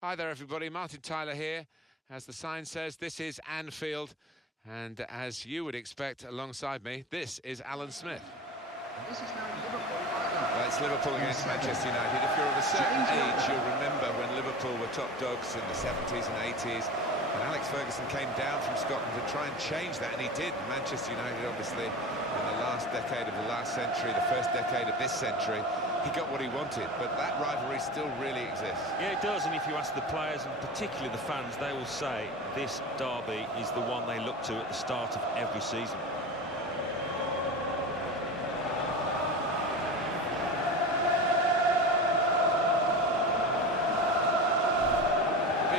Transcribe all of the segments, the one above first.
Hi there everybody, Martin Tyler here. As the sign says, this is Anfield, and as you would expect alongside me, this is Alan Smith. This is now Liverpool. Well, it's Liverpool against Manchester United. If you're of a certain age, you'll remember when Liverpool were top dogs in the 70s and 80s, and Alex Ferguson came down from Scotland to try and change that, and he did. Manchester United, obviously, in the last decade of the last century, the first decade of this century, he got what he wanted, but that rivalry still really exists. Yeah, it does, and if you ask the players, and particularly the fans, they will say this derby is the one they look to at the start of every season.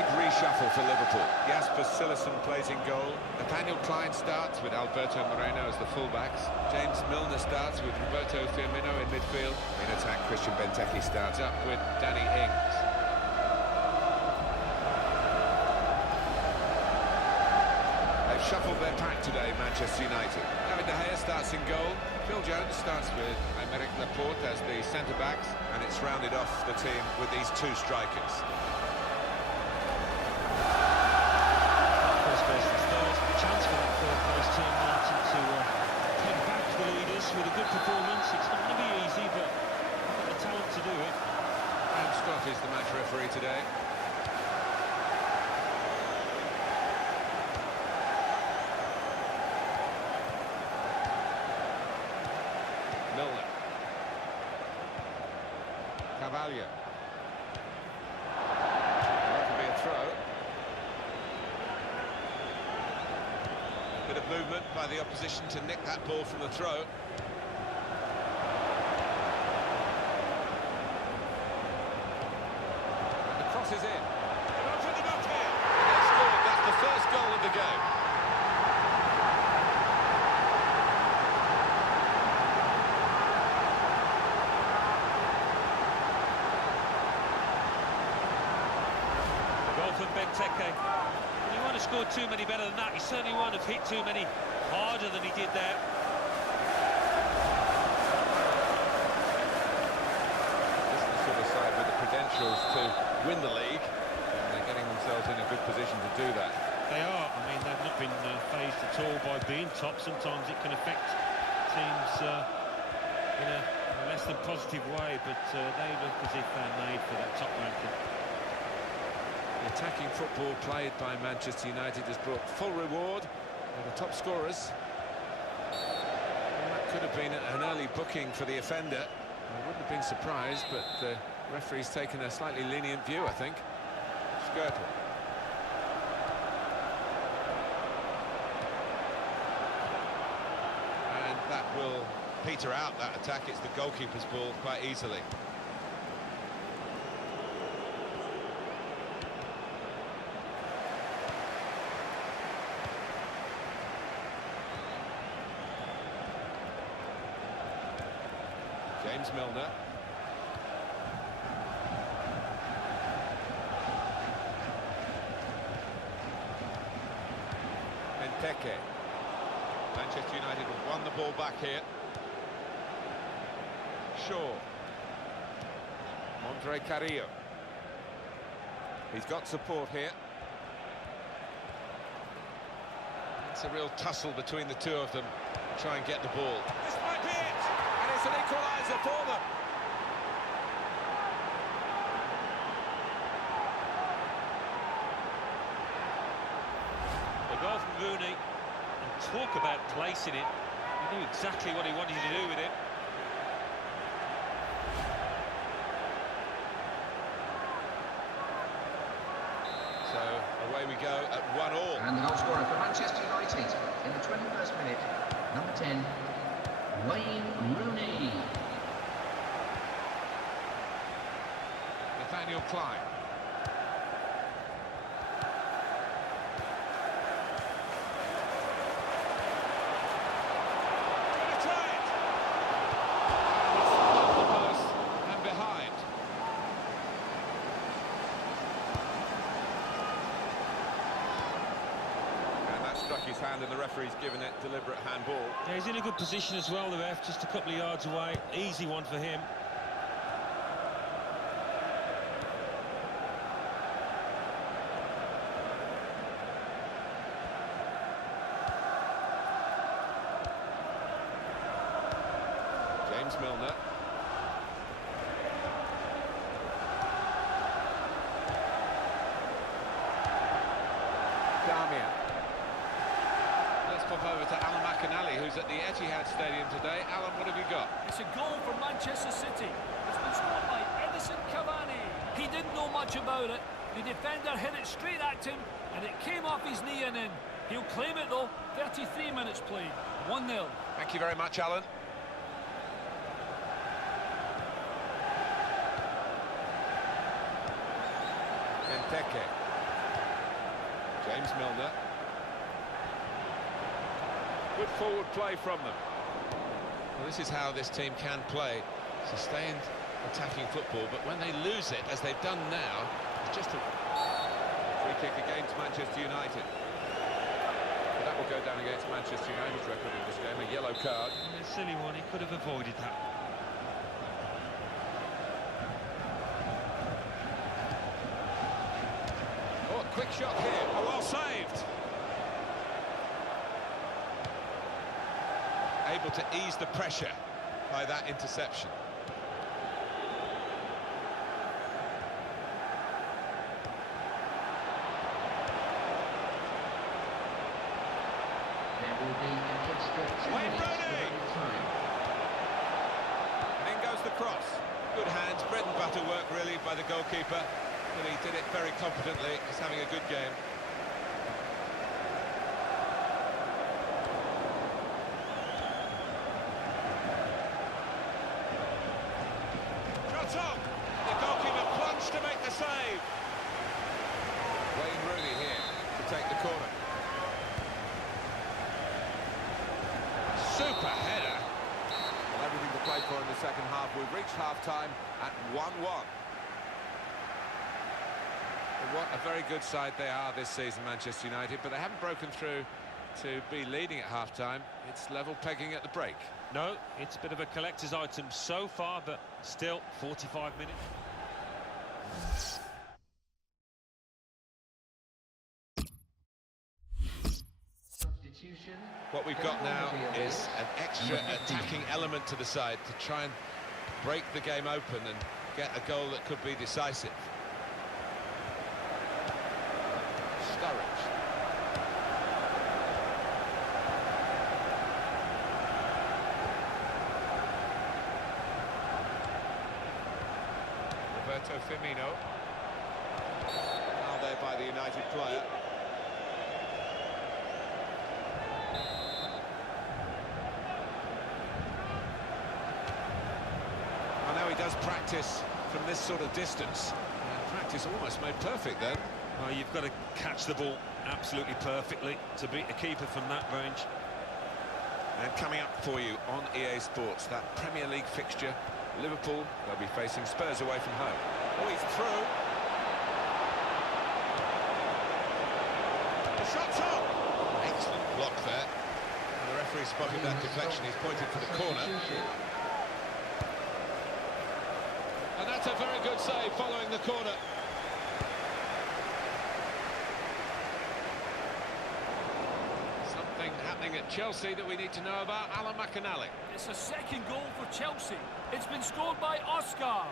Reshuffle for Liverpool. Jasper Cillessen plays in goal. Nathaniel Klein starts with Alberto Moreno as the fullbacks. James Milner starts with Roberto Firmino in midfield. In attack, Christian Benteke starts up with Danny Ings. They've shuffled their pack today, Manchester United. David De Gea starts in goal. Phil Jones starts with Aymeric Laporte as the centre-backs. And it's rounded off the team with these two strikers. Chance for that third-place team, Martin, to head back to the leaders with a good performance. It's not going to be easy, but they've got the talent to do it. And Scott is the match referee today. Milner. Carvalho. That could be a throw. Bit of movement by the opposition to nick that ball from the throw. And the cross is in. They've opened them up here. And they've scored. That's the first goal of the game. The goal from Benteke. He won't have scored too many better than that. He certainly won't have hit too many harder than he did there. This is the sort of side with the credentials to win the league, and they're getting themselves in a good position to do that. They are. I mean, they've not been fazed at all by being top. Sometimes it can affect teams in a less than positive way, but they look as if they're made for that top ranking. The attacking football played by Manchester United has brought full reward. They're the top scorers. Well, that could have been an early booking for the offender. I wouldn't have been surprised, but the referee's taken a slightly lenient view, I think. Skirtle. And that will peter out that attack. It's the goalkeeper's ball quite easily. James Milner. Benteke. Manchester United have won the ball back here. Shaw. Andre Carrillo. He's got support here. It's a real tussle between the two of them. Try and get the ball. This might be it! And it's an equaliser for them. The goal from Rooney, and talk about placing it. He knew exactly what he wanted to do with it. So away we go at 1-1. And the goal scorer for Manchester United in the 21st minute, number 10, Wayne Rooney. Nathaniel Klein. Gonna try it. It's off the post and behind. And that struck his hand, and the referee's given it deliberate handball. Yeah, he's in a good position as well, the ref, just a couple of yards away. Easy one for him. James Milner. Darmian. Let's pop over to Alan McInally, who's at the Etihad Stadium today. Alan, what have you got? It's a goal for Manchester City. It's been scored by Edison Cavani. He didn't know much about it. The defender hit it straight at him, and it came off his knee and in. He'll claim it though. 33 minutes played. 1-0. Thank you very much, Alan. Benteke. James Milner. Good forward play from them. Well, this is how this team can play. Sustained attacking football, but when they lose it, as they've done now, it's just a free kick against Manchester United. But that will go down against Manchester United's record in this game, a yellow card. A silly one, he could have avoided that. Oh, a quick shot here. Oh, well saved. Able to ease the pressure by that interception. There will be an extra 2 Wayne minutes Rooney. of time. In goes the cross. Good hands, bread and butter work really by the goalkeeper. But he did it very competently. He's having a good game. Shot on! The goalkeeper plunged to make the save. Wayne Rooney here to take the corner. Super header. Well, everything to play for in the second half. We've reached half-time at 1-1. What a very good side they are this season, Manchester United, but they haven't broken through to be leading at half-time. It's level pegging at the break. No, it's a bit of a collector's item so far, but still 45 minutes. Substitution. What we've got now is an extra attacking element to the side to try and break the game open and get a goal that could be decisive. Sturridge. Roberto Firmino. Now there by the United player. I know he does practice from this sort of distance. Practice almost made perfect then. Well, you've got to catch the ball absolutely perfectly to beat a keeper from that range. And coming up for you on EA Sports, that Premier League fixture, Liverpool, they'll be facing Spurs away from home. Oh, he's through. The shot's on. Excellent block there. And the referee spotted that deflection. He's pointed for the corner. And that's a very good save following the corner. Something happening at Chelsea that we need to know about. Alan McInally. It's a second goal for Chelsea. It's been scored by Oscar.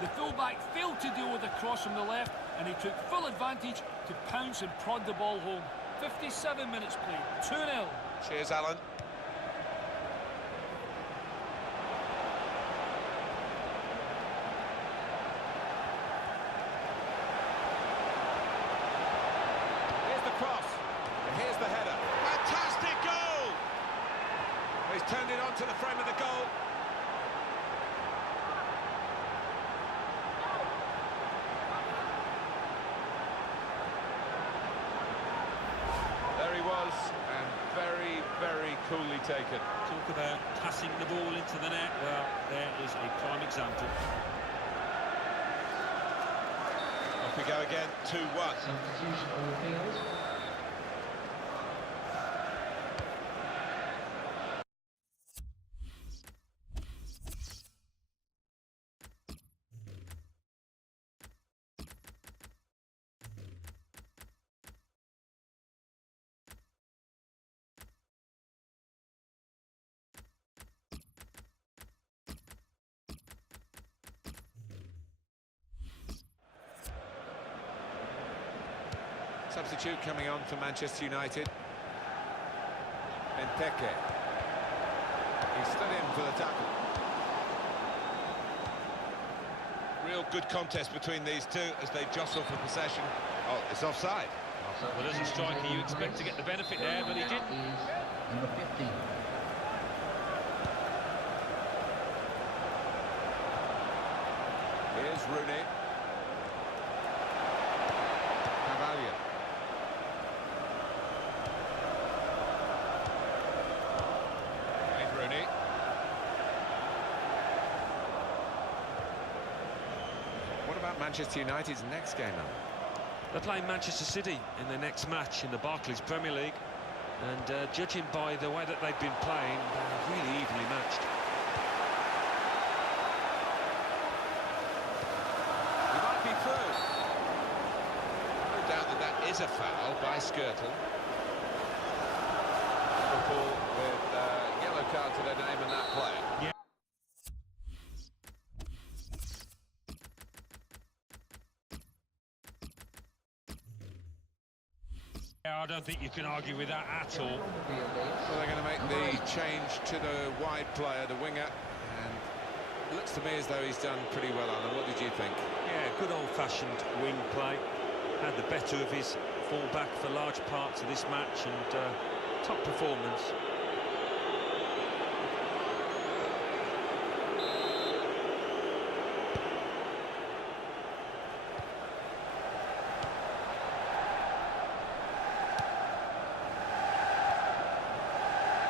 The fullback failed to deal with the cross from the left, and he took full advantage to pounce and prod the ball home. 57 minutes played, 2-0. Cheers, Alan. Here's the cross, and here's the header. Fantastic goal! He's turned it onto the frame of the goal. There he was, and very, very coolly taken. Talk about passing the ball into the net. Well, there is a prime example. Off we go again, 2-1. Substitution on the field. Substitute coming on for Manchester United. Benteke. He stood in for the tackle. Real good contest between these two as they jostle for possession. Oh, it's offside. Well, as a striker, you expect to get the benefit there, but he didn't. Number 15. Here's Rooney. Cavalier. Wayne Rooney. What about Manchester United's next game, Alan? They're playing Manchester City in their next match in the Barclays Premier League, and judging by the way that they've been playing, they're really evenly matched. He might be through. No doubt that that is a foul by Skirtle. Liverpool with a yellow card to their name and that player. Yeah. I don't think you can argue with that at all. Well, they're going to make the change to the wide player, the winger, and it looks to me as though he's done pretty well, Alan. What did you think? Yeah, good old-fashioned wing play. Had the better of his full-back for large parts of this match, and top performance.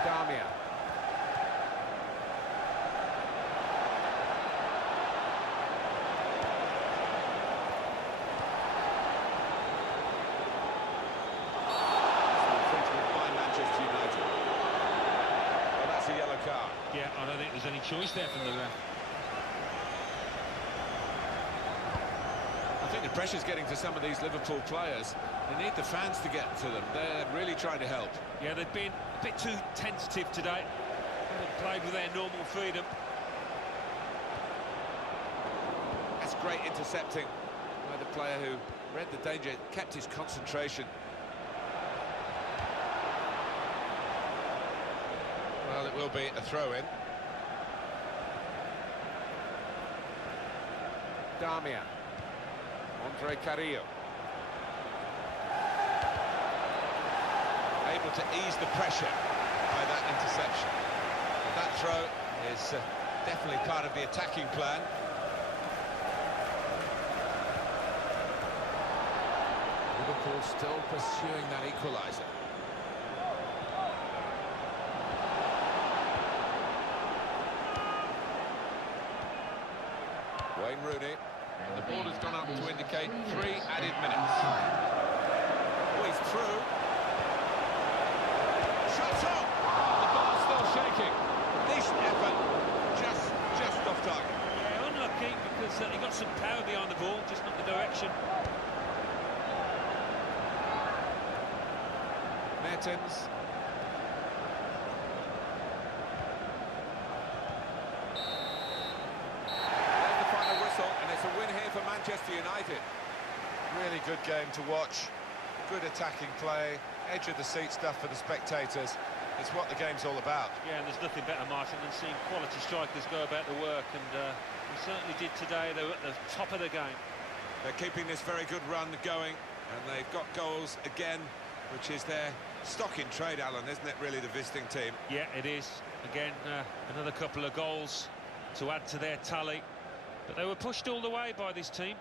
Damia. By Manchester United. Well, that's a yellow card. Yeah, I don't think there's any choice there from the ref. I think the pressure's getting to some of these Liverpool players. They need the fans to get to them. They're really trying to help. Yeah, they've been a bit too tentative today. Haven't played with their normal freedom. That's great intercepting by the player who read the danger, kept his concentration. Well, it will be a throw-in. Damia. Andre Carrillo. Able to ease the pressure by that interception. That throw is definitely part of the attacking plan. Liverpool still pursuing that equaliser. Wayne Rooney. And the ball has gone up to indicate 3 added minutes. Oh, he's through. Shots on! The ball's still shaking. Decent effort, just off target. Yeah, unlucky because he got some power behind the ball, just not the direction. Mertens. There's the final whistle, and it's a win here for Manchester United. Really good game to watch. Good attacking play, edge of the seat stuff for the spectators. It's what the game's all about. Yeah, and there's nothing better, Martin, than seeing quality strikers go about the work, and we certainly did today. They were at the top of the game. They're keeping this very good run going, and they've got goals again, which is their stock in trade, Alan, isn't it, really, the visiting team? Yeah, it is. Again, another couple of goals to add to their tally. But they were pushed all the way by this team.